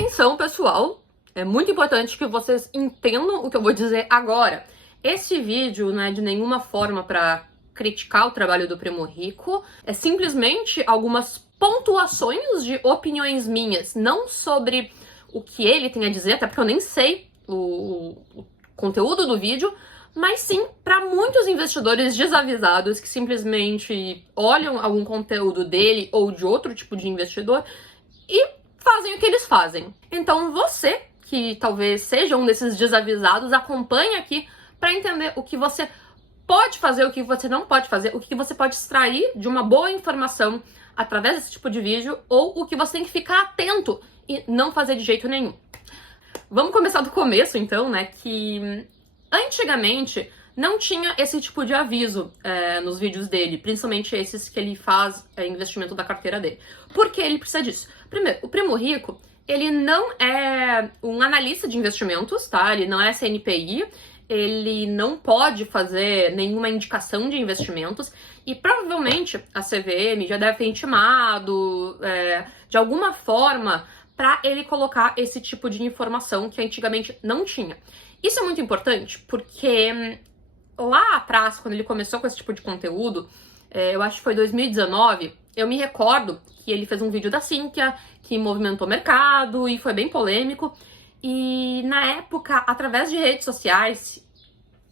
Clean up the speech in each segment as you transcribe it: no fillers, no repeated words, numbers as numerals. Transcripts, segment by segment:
Atenção, pessoal! É muito importante que vocês entendam o que eu vou dizer agora. Esse vídeo não é de nenhuma forma para criticar o trabalho do Primo Rico, é simplesmente algumas pontuações de opiniões minhas, não sobre o que ele tem a dizer, até porque eu nem sei o conteúdo do vídeo, mas sim para muitos investidores desavisados que simplesmente olham algum conteúdo dele ou de outro tipo de investidor e fazem o que eles fazem. Então você, que talvez seja um desses desavisados, acompanhe aqui para entender o que você pode fazer, o que você não pode fazer, o que você pode extrair de uma boa informação através desse tipo de vídeo ou o que você tem que ficar atento e não fazer de jeito nenhum. Vamos começar do começo, então, né, que antigamente não tinha esse tipo de aviso nos vídeos dele, principalmente esses que ele faz investimento da carteira dele. Por que ele precisa disso? Primeiro, o Primo Rico, ele não é um analista de investimentos, tá? Ele não é CNPI, ele não pode fazer nenhuma indicação de investimentos e provavelmente a CVM já deve ter intimado de alguma forma para ele colocar esse tipo de informação que antigamente não tinha. Isso é muito importante porque lá atrás, quando ele começou com esse tipo de conteúdo, eu acho que foi 2019, eu me recordo que ele fez um vídeo da Sinqia que movimentou o mercado e foi bem polêmico. E na época, através de redes sociais,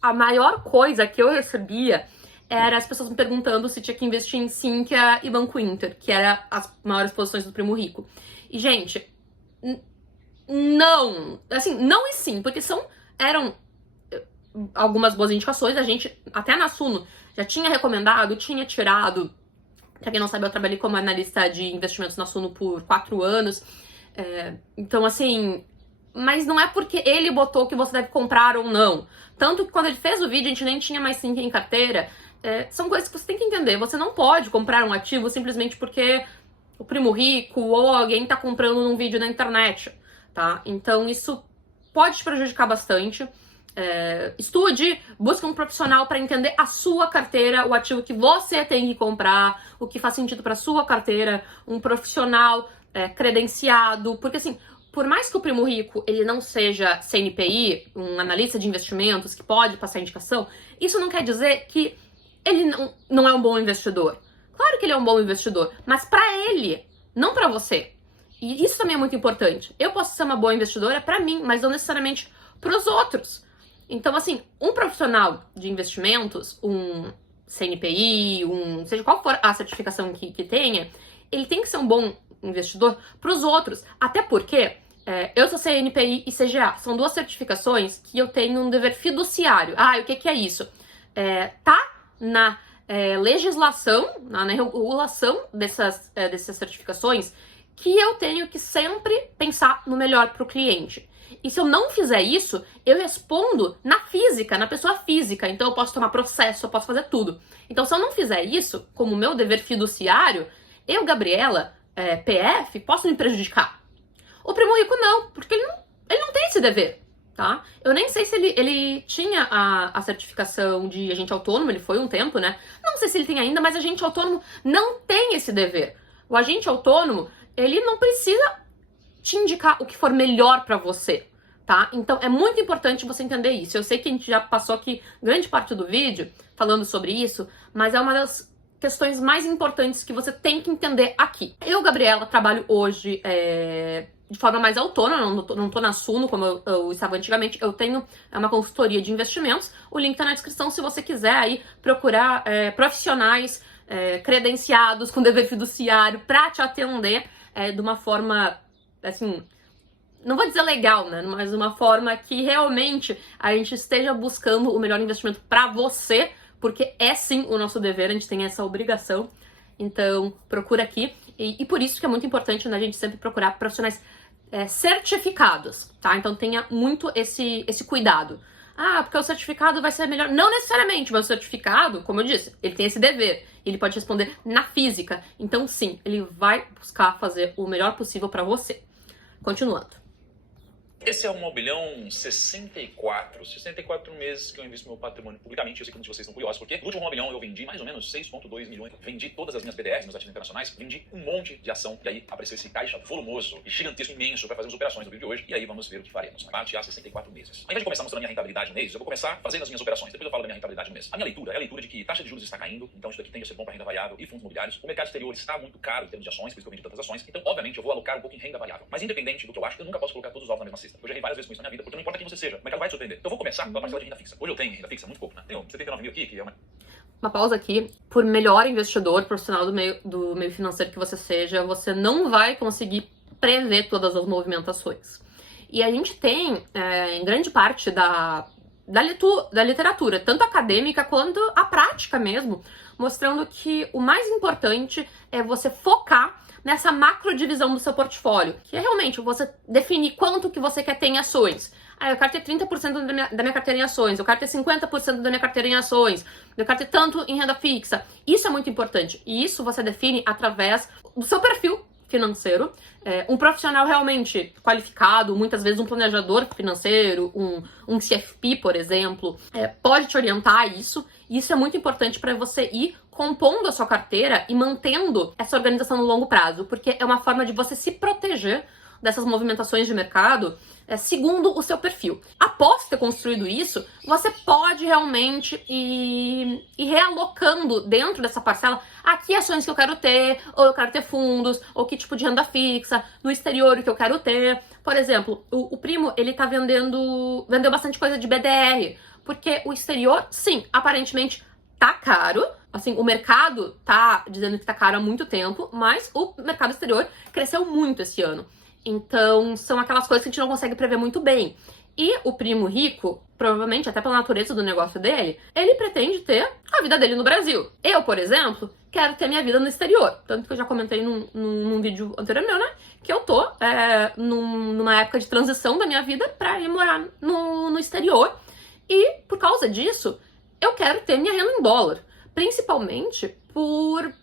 a maior coisa que eu recebia era as pessoas me perguntando se tinha que investir em Sinqia e Banco Inter, que eram as maiores posições do Primo Rico. E, gente, não, assim, não e sim, porque eram algumas boas indicações, a gente, até na Suno, já tinha recomendado, tinha tirado. Pra quem não sabe, eu trabalhei como analista de investimentos na Suno por 4 anos. Então, assim, mas não é porque ele botou que você deve comprar ou não. Tanto que quando ele fez o vídeo, a gente nem tinha mais Sinqia em carteira. São coisas que você tem que entender. Você não pode comprar um ativo simplesmente porque o Primo Rico ou alguém tá comprando num vídeo na internet, tá? Então, isso pode te prejudicar bastante. Estude, busque um profissional para entender a sua carteira, o ativo que você tem que comprar, o que faz sentido para sua carteira, um profissional credenciado, porque assim, por mais que o Primo Rico ele não seja CNPI, um analista de investimentos que pode passar indicação, isso não quer dizer que ele não é um bom investidor. Claro que ele é um bom investidor, mas para ele, não para você. E isso também é muito importante. Eu posso ser uma boa investidora para mim, mas não necessariamente para os outros. Então, assim, um profissional de investimentos, um CNPI, seja qual for a certificação que tenha, ele tem que ser um bom investidor para os outros. Até porque eu sou CNPI e CGA. São duas certificações que eu tenho um dever fiduciário. O que é isso? Tá na legislação, na regulação dessas certificações, que eu tenho que sempre pensar no melhor para o cliente. E se eu não fizer isso, eu respondo na física, na pessoa física. Então eu posso tomar processo, eu posso fazer tudo. Então se eu não fizer isso, como meu dever fiduciário, eu, Gabriela, PF, posso me prejudicar. O Primo Rico não, porque ele não tem esse dever, tá? Eu nem sei se ele tinha a certificação de agente autônomo, ele foi um tempo, né? Não sei se ele tem ainda, mas agente autônomo não tem esse dever. O agente autônomo, ele não precisa te indicar o que for melhor pra você, tá? Então é muito importante você entender isso. Eu sei que a gente já passou aqui grande parte do vídeo falando sobre isso, mas é uma das questões mais importantes que você tem que entender aqui. Eu, Gabriela, trabalho hoje de forma mais autônoma, não tô na Suno como eu estava antigamente. Eu tenho uma consultoria de investimentos. O link tá na descrição se você quiser aí procurar profissionais credenciados com dever fiduciário pra te atender de uma forma, assim, não vou dizer legal, né? Mas uma forma que realmente a gente esteja buscando o melhor investimento pra você, porque é sim o nosso dever, a gente tem essa obrigação. Então, procura aqui. E por isso que é muito importante, né, a gente sempre procurar profissionais certificados, tá? Então tenha muito esse cuidado. Porque o certificado vai ser melhor. Não necessariamente, mas o certificado, como eu disse, ele tem esse dever. Ele pode responder na física. Então, sim, ele vai buscar fazer o melhor possível pra você. Continuando. Esse é o Mobilhão 64 meses que eu invisto meu patrimônio publicamente. Eu sei que muitos de vocês estão curiosos, porque no último Mobilhão eu vendi mais ou menos 6,2 milhões. Vendi todas as minhas BDRs, meus ativos internacionais, vendi um monte de ação. E aí apareceu esse caixa volumoso e gigantesco, imenso, para fazer as operações no vídeo de hoje. E aí vamos ver o que faremos. Parte a 64 meses. Ao invés de começar mostrando a minha rentabilidade no mês, eu vou começar fazendo as minhas operações. Depois eu falo da minha rentabilidade no mês. A minha leitura é a leitura de que taxa de juros está caindo, então isso daqui tende a ser bom para renda variável e fundos imobiliários. O mercado exterior está muito caro em termos de ações, por isso que eu vendi tantas ações. Então, obviamente, eu vou alocar um pouco em renda variável. Mas independente do que eu acho, eu nunca posso colocar todos os ovos na mesma cesta. Eu já errei várias vezes com isso na minha vida, porque não importa quem você seja, o mercado vai te surpreender. Então eu vou começar pela parcela de renda fixa. Hoje eu tenho renda fixa muito pouco, né? Tenho 79 mil aqui, que é uma pausa aqui. Por melhor investidor, profissional do meio financeiro que você seja, você não vai conseguir prever todas as movimentações. E a gente tem, em grande parte da literatura, tanto acadêmica quanto a prática mesmo, mostrando que o mais importante é você focar nessa macro divisão do seu portfólio, que é realmente você definir quanto que você quer ter em ações. Eu quero ter 30% da minha carteira em ações, eu quero ter 50% da minha carteira em ações, eu quero ter tanto em renda fixa. Isso é muito importante. E isso você define através do seu perfil financeiro. Um profissional realmente qualificado, muitas vezes um planejador financeiro, um CFP, por exemplo, pode te orientar a isso. E isso é muito importante para você ir compondo a sua carteira e mantendo essa organização no longo prazo, porque é uma forma de você se proteger dessas movimentações de mercado segundo o seu perfil. Após ter construído isso, você pode realmente ir realocando dentro dessa parcela que ações que eu quero ter, ou eu quero ter fundos, ou que tipo de renda fixa, no exterior o que eu quero ter. Por exemplo, o primo, ele tá vendeu bastante coisa de BDR, porque o exterior, sim, aparentemente tá caro. Assim, o mercado tá dizendo que tá caro há muito tempo, mas o mercado exterior cresceu muito esse ano. Então, são aquelas coisas que a gente não consegue prever muito bem. E o primo rico, provavelmente, até pela natureza do negócio dele, ele pretende ter a vida dele no Brasil. Eu, por exemplo, quero ter minha vida no exterior. Tanto que eu já comentei num vídeo anterior meu, né? Que eu tô numa época de transição da minha vida pra ir morar no exterior. E, por causa disso, eu quero ter minha renda em dólar. Principalmente por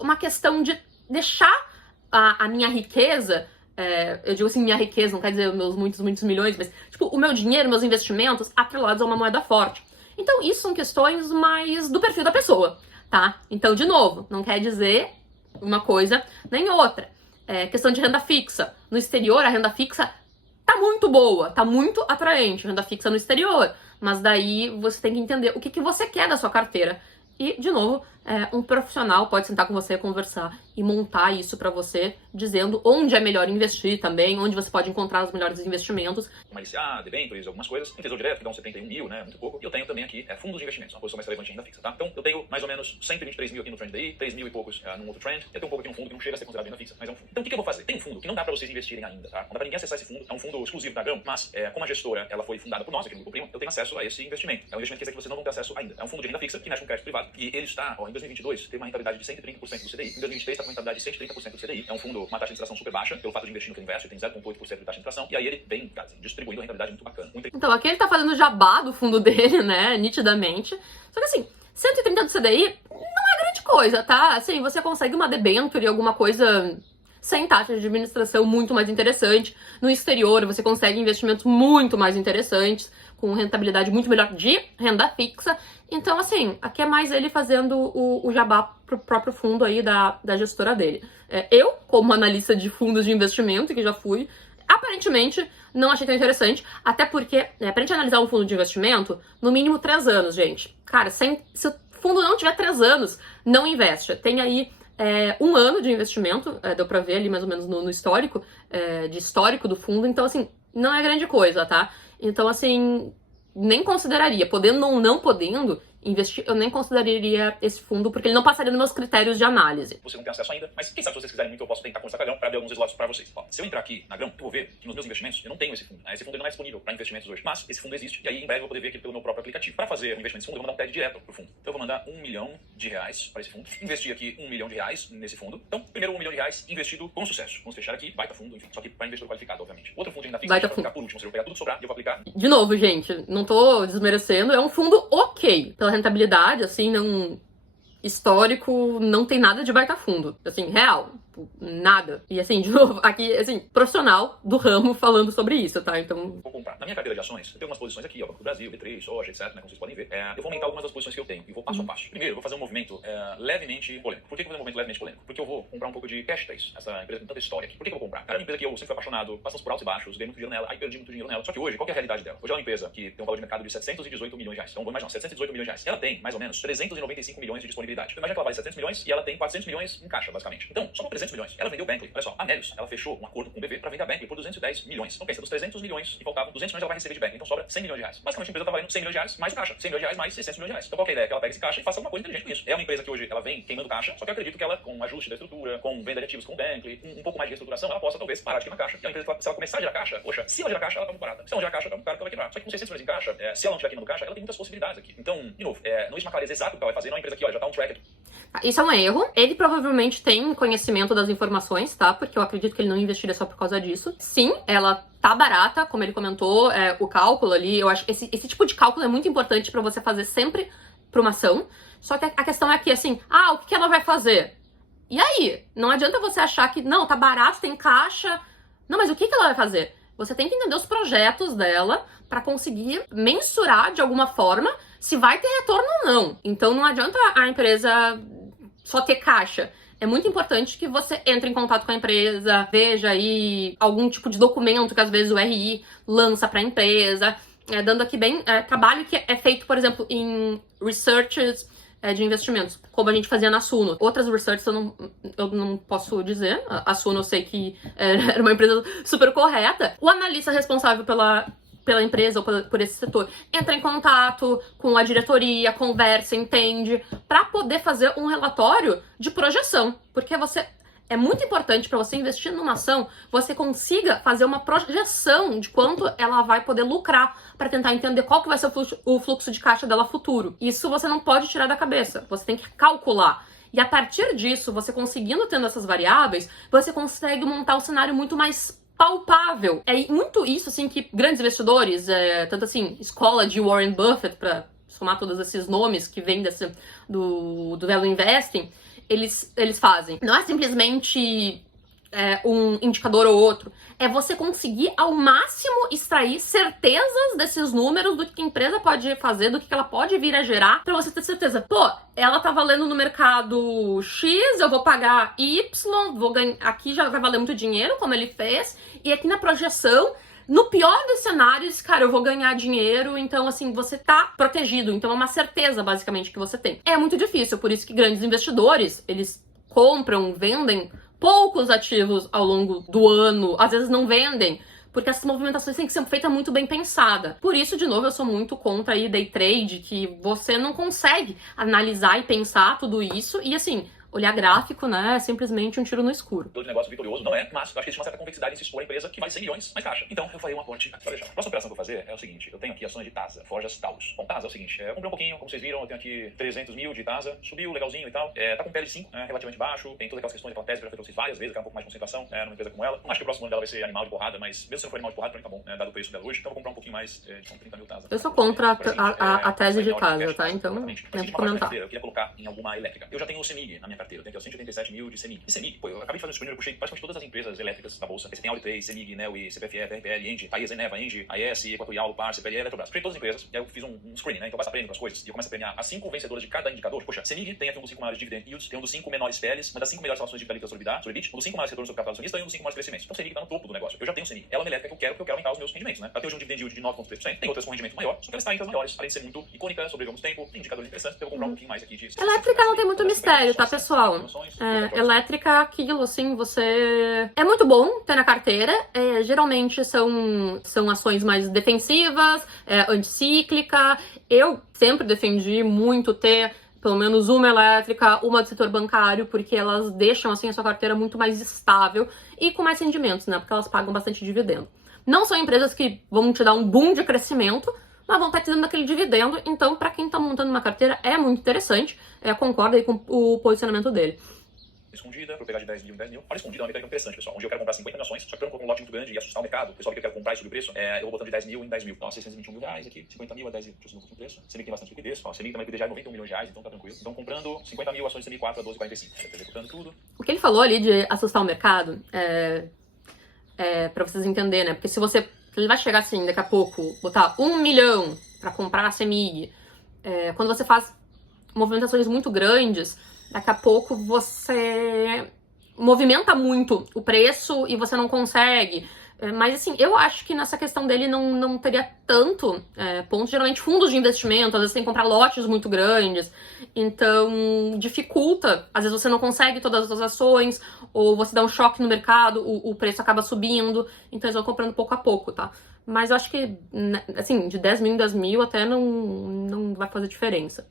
uma questão de deixar a minha riqueza... eu digo assim, minha riqueza, não quer dizer meus muitos milhões, mas, tipo, o meu dinheiro, meus investimentos atrelados a uma moeda forte. Então, isso são questões mais do perfil da pessoa, tá? Então, de novo, não quer dizer uma coisa nem outra. Questão de renda fixa. No exterior, a renda fixa tá muito boa, tá muito atraente, renda fixa no exterior. Mas daí, você tem que entender o que você quer da sua carteira. E, de novo, um profissional pode sentar com você, conversar e montar isso pra você, dizendo onde é melhor investir também, onde você pode encontrar os melhores investimentos. Uma LCA, debêntures, algumas coisas. Tem tesouro direto, que dá uns 71 mil, né? Muito pouco. E eu tenho também aqui fundos de investimentos, uma posição mais relevante em renda fixa, tá? Então, eu tenho mais ou menos 123 mil aqui no Trend DI, 3 mil e poucos num outro Trend. Eu tenho um pouco aqui num fundo que não chega a ser considerado renda fixa, mas é um fundo. Então, o que eu vou fazer? Tem um fundo que não dá pra vocês investirem ainda, tá? Não dá pra ninguém acessar esse fundo. É um fundo exclusivo da Grão, mas como a gestora ela foi fundada por nós aqui no Grupo Primo, eu tenho acesso a esse investimento. É um investimento que vocês não vão ter acesso ainda. É um fundo de renda fixa que mexe com crédito privado e ele está, em 2022, tem uma rentabilidade de 130% do CDI. Em 2023 está com uma rentabilidade de 130% do CDI. É um fundo com uma taxa de administração super baixa, pelo fato de investir no que ele investe, tem 0,8% de taxa de administração. E aí ele vem, cara, assim, distribuindo uma rentabilidade muito bacana. Então, aqui ele tá fazendo jabá do fundo dele, né, nitidamente. Só que assim, 130 do CDI não é grande coisa, tá? Assim, você consegue uma debenture, alguma coisa sem taxa de administração muito mais interessante. No exterior, você consegue investimentos muito mais interessantes, com rentabilidade muito melhor de renda fixa. Então, assim, aqui é mais ele fazendo o jabá pro próprio fundo aí da gestora dele. Eu, como analista de fundos de investimento, que já fui, aparentemente não achei tão interessante, até porque, pra gente analisar um fundo de investimento, no mínimo 3 anos, gente. Cara, se o fundo não tiver 3 anos, não investe. Tem aí 1 ano de investimento, deu pra ver ali mais ou menos no histórico, de histórico do fundo, então assim, não é grande coisa, tá? Então assim, nem consideraria, podendo ou não podendo investir, eu nem consideraria esse fundo, porque ele não passaria nos meus critérios de análise. Você não tem acesso ainda, mas quem sabe se vocês quiserem muito, eu posso tentar conversar com a Grão para abrir alguns slots para vocês. Se eu entrar aqui na Grão, eu vou ver que nos meus investimentos eu não tenho esse fundo. Esse fundo não é disponível para investimentos hoje, mas esse fundo existe e aí em breve eu vou poder ver aqui pelo meu próprio aplicativo. Para fazer o investimento nesse fundo, eu vou mandar um TED direto pro fundo. Então eu vou mandar R$1 milhão para esse fundo, investir aqui R$1 milhão nesse fundo. Então, primeiro R$1 milhão investido com sucesso. Vamos fechar aqui, baita fundo, enfim, só que para investidor qualificado, obviamente. Outro fundo de renda fixa, eu vou aplicar por último, ou seja, eu vou pegar tudo que sobrar e eu vou aplicar. De novo, gente, não tô desmerecendo, é um fundo ok, pela rentabilidade, assim, não... histórico, não tem nada de baita fundo. Assim, real. tipo, nada. E assim, de novo, aqui, assim, profissional do ramo falando sobre isso, tá? Então... Vou comprar. Na minha carteira de ações, eu tenho umas posições aqui, ó, Banco do Brasil, B3, soja, etc, né, como vocês podem ver. Eu vou aumentar algumas das posições que eu tenho e vou passo a passo. Primeiro, eu vou fazer um movimento levemente polêmico. Por que eu vou fazer um movimento levemente polêmico? Porque eu vou comprar um pouco de Cashtag, essa empresa com tanta história aqui. Por que eu vou comprar? Cara, é uma empresa que eu sempre fui apaixonado, passamos por altos e baixos, ganhei muito dinheiro nela, aí perdi muito dinheiro nela. Só que hoje, qual que é a realidade dela? Hoje é uma empresa que tem um valor de mercado de 718 milhões de reais. Então, vamos imaginar, 718 milhões de reais. Ela tem, mais ou menos, 395 milhões de disponibilidade. Então, imagina que ela vale 700 milhões e ela tem 400 milhões em caixa, basicamente. Então, só com 300 milhões. Ela vendeu o Bentley. Olha só, a Nelius, ela fechou um acordo com o BV para vender a Bentley por 210 milhões. Então, pensa, dos 300 milhões que faltavam, 200 milhões ela vai receber de Bentley. Então, sobra 100 milhões de reais. Basicamente, a empresa tá valendo 100 milhões de reais mais o caixa. 100 milhões de reais mais 600 milhões de reais. Então, qual que é a ideia? Que ela pega esse caixa e faça alguma coisa inteligente com isso. É uma empresa que hoje ela vem queimando caixa, só que eu acredito que ela, com um ajuste da estrutura, com venda de ativos com o Bentley, um pouco mais de reestruturação, ela possa talvez parar de queimar caixa. E a empresa, se ela começar a gerar caixa, poxa, se ela gerar caixa, ela tá muito barata. Se ela não gerar caixa, tá muito caro que ela vai quebrar. Só que com 600 milhões em caixa, se ela não estiver queimando caixa, ela tem muitas possibilidades aqui. Então, de novo, não existe uma clareza exata do que ela vai fazer, não é uma empresa que, olha, já tá um track aqui. Isso é um erro. Ele provavelmente tem conhecimento das informações, tá? Porque eu acredito que ele não investiria só por causa disso. Sim, ela tá barata, como ele comentou, o cálculo ali, eu acho que esse tipo de cálculo é muito importante pra você fazer sempre pra uma ação. Só que a questão é que, assim, o que ela vai fazer? E aí? Não adianta você achar que, não, tá barato, tem caixa. Não, mas o que ela vai fazer? Você tem que entender os projetos dela pra conseguir mensurar de alguma forma se vai ter retorno ou não. Então não adianta a empresa só ter caixa. É muito importante que você entre em contato com a empresa, veja aí algum tipo de documento que às vezes o RI lança para a empresa, dando aqui bem trabalho que é feito, por exemplo, em researches de investimentos, como a gente fazia na Suno. Outras researches eu não posso dizer. A Suno eu sei que era uma empresa super correta. O analista responsável pela empresa ou por esse setor entra em contato com a diretoria, conversa, entende, para poder fazer um relatório de projeção. Porque é muito importante para você investir numa ação, você consiga fazer uma projeção de quanto ela vai poder lucrar para tentar entender qual que vai ser o fluxo de caixa dela futuro. Isso você não pode tirar da cabeça, você tem que calcular. E a partir disso, você conseguindo tendo essas variáveis, você consegue montar um cenário muito mais palpável. É muito isso, assim, que grandes investidores, tanto assim, escola de Warren Buffett, para somar todos esses nomes que vêm do Value Investing, eles fazem. Não é simplesmente um indicador ou outro. É você conseguir ao máximo extrair certezas desses números, do que a empresa pode fazer, do que ela pode vir a gerar, pra você ter certeza. Pô, ela tá valendo no mercado X, eu vou pagar Y, vou ganhar, aqui já vai valer muito dinheiro, como ele fez, e aqui na projeção, no pior dos cenários, cara, eu vou ganhar dinheiro, então, assim, você tá protegido. Então, é uma certeza, basicamente, que você tem. É muito difícil, por isso que grandes investidores, eles compram, vendem poucos ativos ao longo do ano, às vezes não vendem, porque essas movimentações têm que ser feitas muito bem pensada. Por isso, de novo, eu sou muito contra aí day trade, que você não consegue analisar e pensar tudo isso, e assim, olhar gráfico, né, é simplesmente um tiro no escuro. De negócio vitorioso não é, mas eu acho que existe uma certa convexidade em se expor a empresa que vai ser milhões mais caixa. Então, eu farei um aporte. A próxima operação que eu vou fazer é o seguinte: eu tenho aqui ações de Tasa, Forjas Taurus. Bom, Tasa é o seguinte: eu comprei um pouquinho, como vocês viram, eu tenho aqui 300 mil de Tasa, subiu legalzinho e tal. Tá com PL de 5, relativamente baixo, tem todas aquelas questões daquela tese que eu já falei pra vocês várias vezes, que é um pouco mais de concentração numa empresa como ela. Não acho que o próximo ano dela vai ser animal de porrada, mas mesmo se não for animal de porrada, pra mim tá bom, dado o preço dela hoje. Então, eu vou comprar um pouquinho mais, de 30 mil Tasa. Eu sou contra a tese de Tasa, tá? Então, nem comentar. Eu queria colocar em alguma elétrica. Eu já tenho o CEMIG na minha carteira, eu tenho aqui 187 mil de CEMIG. E CEMIG, pô, eu acabei de fazer um screener, eu puxei praticamente todas as empresas elétricas da bolsa. Você tem Audi 3, CEMIG, NEOI, CPFE, RPL, ENGIE, Taesa, Eneva, ENGIE, AES, Equatorial, Par, CPLE, Eletrobras. Puxei todas as empresas e aí eu fiz um screening, né? Então eu passo a prêmio com as coisas e eu começo a premiar as 5 vencedoras de cada indicador. Poxa, CEMIG tem aqui um dos 5 maiores dividend yields, tem um dos 5 menores PLs, uma das 5 melhores relações de EBITDA sobre EBIT, um dos 5 maiores retornos sobre capital acionista e um dos 5 maiores crescimentos. Então CEMIG tá no topo do negócio. Eu já tenho o CEMIG. Ela é uma elétrica que eu quero, porque eu quero aumentar os meus rendimentos, né? Ela tem hoje um dividend yield de 9,3%, tem outras com rendimento maior, só que ela está entre as maiores, além de ser muito icônica, sobreviveu muito tempo, tem indicadores interessantes, então eu vou comprar um pouquinho mais aqui de... Elétrica não tem muito mistério, tá, pessoal? Elétrica, aquilo, assim, você... É muito bom ter na carteira, geralmente são ações mais defensivas, anticíclica. Eu sempre defendi muito ter pelo menos uma elétrica, uma do setor bancário, porque elas deixam, assim, a sua carteira muito mais estável e com mais rendimentos, né? Porque elas pagam bastante dividendo. Não são empresas que vão te dar um boom de crescimento, mas vão estar te dando aquele dividendo. Então, para quem tá montando uma carteira, é muito interessante. Concordo aí com o posicionamento dele. escondida, vou pegar de 10 mil em 10 mil. Olha, escondida é uma mecânica interessante, pessoal. Onde eu quero comprar 50 mil ações, só que eu não coloco um lote muito grande e assustar o mercado, o pessoal vê que eu quero comprar e subir o preço, eu vou botando de 10 mil em 10 mil. Então, 621 mil reais aqui, 50 mil a 10 mil, deixa eu subir um pouquinho o preço. CEMIG tem bastante liquidez, ó, CEMIG também liquidez já é 91 milhões de reais, então tá tranquilo. Então, comprando 50 mil ações CEMIG 4 a 12,45. Eu tô executando tudo. O que ele falou ali de assustar o mercado pra vocês entenderem, né? Porque se ele vai chegar assim, daqui a pouco, botar 1 milhão pra comprar a CEMIG, quando você faz movimentações muito grandes, daqui a pouco você movimenta muito o preço e você não consegue. Mas assim, eu acho que nessa questão dele não teria tanto ponto. Geralmente fundos de investimento, às vezes tem que comprar lotes muito grandes, então dificulta, às vezes você não consegue todas as ações, ou você dá um choque no mercado, o preço acaba subindo, então eles vão comprando pouco a pouco, tá? Mas eu acho que, assim, de 10 mil em 10 mil até não vai fazer diferença.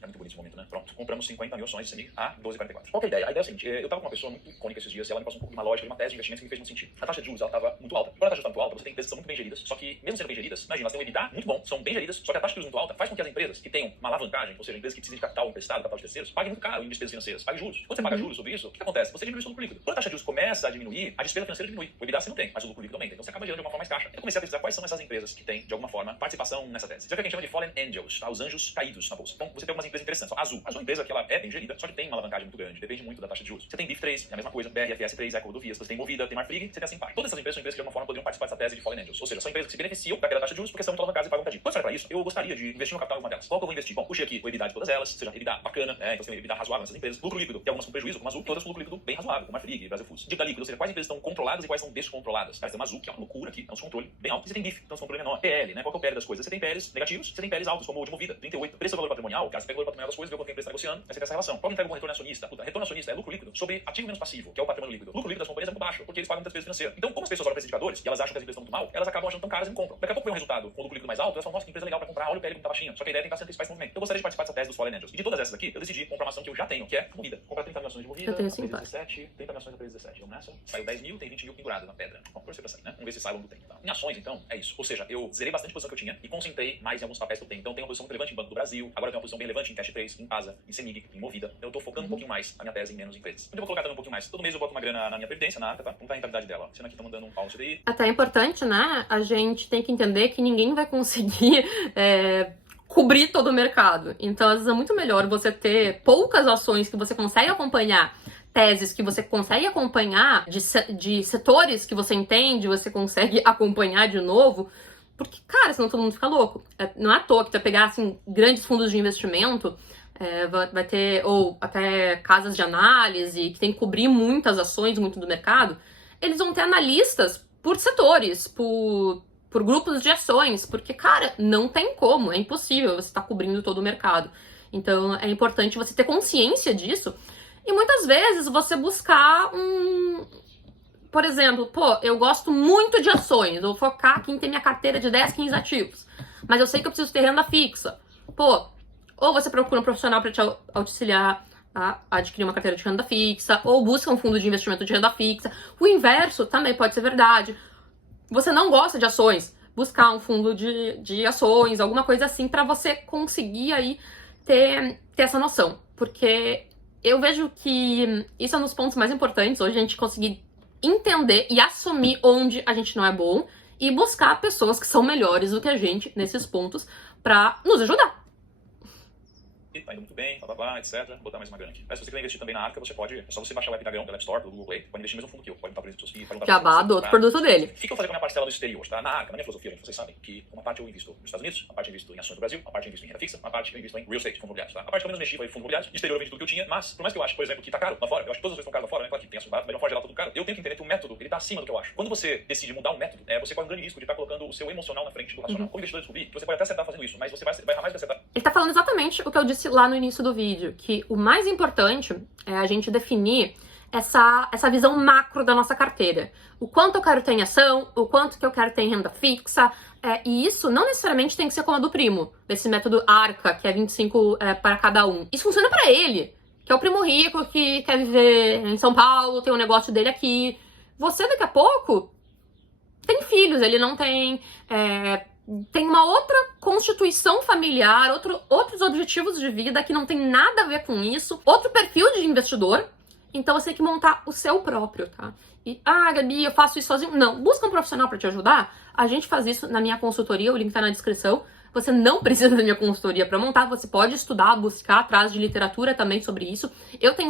É muito bonito esse momento, né? Pronto, compramos 50 mil ações de CEMIG a 12,44. Qual que é a ideia? A ideia é a seguinte, eu tava com uma pessoa muito icônica esses dias e ela me passou um pouco de uma lógica, de uma tese de investimento que me fez muito sentido. A taxa de juros, ela tava muito alta. Quando a taxa está muito alta, você tem empresas que são muito bem geridas, só que, mesmo sendo bem geridas, imagina, elas têm um EBITDA muito bom, são bem geridas, só que a taxa de juros muito alta faz com que as empresas que tenham uma alavancagem, ou seja, empresas que precisam de capital emprestado, capital de terceiros, paguem muito caro em despesas financeiras, paguem juros. Quando você paga juros sobre isso, o que acontece? Você diminui o seu lucro líquido. Quando a taxa de juros começa a diminuir, a despesa financeira diminui. O EBITDA você não tem, mas o lucro líquido aumenta. Então você acaba gerando de uma forma mais caixa. Eu comecei a pesquisar quais são essas empresas que têm, de alguma forma, participação nessa tese. Isso é o que a gente chama de Fallen Angels, tá? Os anjos caídos na bolsa. Então você tem algumas empresas interessantes. Ó, Azul. Azul é uma empresa que ela é bem gerida, só que tem uma alavancagem muito grande, depende muito da taxa de juros. Você tem BIF3, é a mesma coisa, BRFS3, Ecovias, você tem Movida, tem Marfrig, você tem a Simpar. Todas essas empresas são empresas que de alguma forma poderiam participar dessa tese de Fallen Angels. Ou seja, são empresas que se beneficiam daquela taxa de juros porque são muito alavancadas e pagam tadinho. Quando você olha pra isso, eu gostaria de investir no capital em uma delas. Qual que eu vou investir? Bom, puxei aqui o EBITDA de todas elas, seja EBITDA bacana, então você tem um EBITDA razoável nessas empresas. Lucro líquido, tem algumas com prejuízo, como a Azul, e outras com lucro líquido bem razoável, como a Marfrig, Brasil Foods. Dívida líquida, ou seja, quais empresas estão controladas e quais estão descontroladas. Cara, você tem uma Azul, que é uma loucura aqui, é um controle bem alto. Você tem BIF, então é um controle menor. PL, né? Qual que é o PL das coisas? Você tem PLs negativos, você tem PLs altos, como o de Movida, 38. Preço do valor patrimonial, cara, você pega o valor patrimonial das coisas, vê quanto a empresa está negociando, aí você tem essa relação. Qual que entrega um retorno acionista? Puta, retorno acionista é lucro líquido sobre ativo menos passivo, que é o patrimônio líquido. O lucro líquido das companhias é muito baixo, porque eles pagam muitas despesas financeiras. Então, como as pessoas olham para esses indicadores e elas acham que as empresas estão muito mal, elas acabam achando tão caras e não compram. Daqui a pouco vem um resultado com o lucro líquido mais alto, elas falam, nossa, que empresa legal para comprar, olha o PL como tá baixinho. Só que a ideia é tentar se antecipar esse movimento. Eu gostaria de participar dessa tese dos Fallen Angels. E de todas essas aqui, eu decidi comprar uma ação que eu já tenho, que é Movida. Comprar 30 mil ações de Movida, Eu tenho a sim, 17, 30 mil ações a 17. Vamos nessa? Saiu 10 mil, tem 20 mil penduradas na pedra. Vamos torcer pra sair, né? Vamos ver se sai ao longo do tempo. Tá? Em ações, então, é isso. Ou seja, eu zerei bastante posição que eu tinha e concentrei mais em alguns papéis que eu tenho. Então, eu tenho uma posição muito relevante em Banco do Brasil, agora eu tenho uma posição bem relevante em Cash 3, em Pasa, em CEMIG, em Movida. Eu tô focando um pouquinho mais a minha tese em menos empresas. Onde eu vou colocar também um pouquinho mais? Todo mês eu boto uma grana na minha previdência, na Arca, tá? Como tá a rentabilidade dela? Sendo aqui, tá mandando um pau nisso daí. Até é importante, né? A gente tem que entender que ninguém vai conseguir cobrir todo o mercado. Então, às vezes é muito melhor você ter poucas ações que você consegue acompanhar, teses que você consegue acompanhar, de setores que você entende, você consegue acompanhar de novo, porque, cara, senão todo mundo fica louco. Não é à toa que tu vai pegar, assim, grandes fundos de investimento, vai ter, ou até casas de análise, que tem que cobrir muitas ações, muito do mercado, eles vão ter analistas por setores, por grupos de ações, porque, cara, não tem como, é impossível você estar cobrindo todo o mercado. Então, é importante você ter consciência disso e muitas vezes você buscar por exemplo, eu gosto muito de ações, vou focar aqui em ter minha carteira de 10, 15 ativos, mas eu sei que eu preciso ter renda fixa. Ou você procura um profissional para te auxiliar a adquirir uma carteira de renda fixa, ou busca um fundo de investimento de renda fixa. O inverso também pode ser verdade. Você não gosta de ações, buscar um fundo de ações, alguma coisa assim, para você conseguir aí ter essa noção. Porque eu vejo que isso é um dos pontos mais importantes hoje, a gente conseguir entender e assumir onde a gente não é bom e buscar pessoas que são melhores do que a gente nesses pontos para nos ajudar. Tá indo muito bem, blá blá blá, etc. Vou botar mais uma grana aqui. Mas se você quiser investir também na Arca, você pode. É só você baixar o app da Grão pela App Store, pelo Google Play. Pode investir no mesmo fundo que eu. Pode botar por exemplo seus filhos. Jabá do outro produto dele. O que eu fazer com a minha parcela no exterior, tá? Na Arca, na minha filosofia, gente, vocês sabem que uma parte eu invisto nos Estados Unidos, uma parte eu invisto em ações do Brasil, uma parte eu invisto em renda fixa, uma parte eu invisto em real estate, fundos imobiliários, tá? A parte que eu menos mexi foi fundos imobiliários. No exterior eu vendi tudo que eu tinha, mas por mais que eu acho, por exemplo, que tá caro lá fora, eu acho que todas as coisas estão caras lá fora, né? Claro que tem ações baratas, mas de uma forma geral tudo caro. Eu tenho que entender que o método, ele tá acima do que eu acho. Quando você decide mudar o método, você corre um grande risco de estar colocando o seu emocional na frente do racional. Como investidor descobrir que você pode até acertar fazendo isso, mas você vai errar mais do que acertar. Ele tá falando exatamente o que eu disse lá no início do vídeo, que o mais importante é a gente definir essa visão macro da nossa carteira. O quanto eu quero ter em ação, o quanto que eu quero ter em renda fixa, e isso não necessariamente tem que ser como a do primo, desse método ARCA, que é 25 para cada um. Isso funciona para ele, que é o primo rico que quer viver em São Paulo, tem um negócio dele aqui. Você, daqui a pouco, tem filhos, ele não tem... tem uma outra constituição familiar, outros objetivos de vida que não tem nada a ver com isso, outro perfil de investidor, Então você tem que montar o seu próprio, tá? E, Gabi, eu faço isso sozinho. Não, busca um profissional pra te ajudar. A gente faz isso na minha consultoria, o link tá na descrição. Você não precisa da minha consultoria pra montar, você pode estudar, buscar atrás de literatura também sobre isso. Eu tenho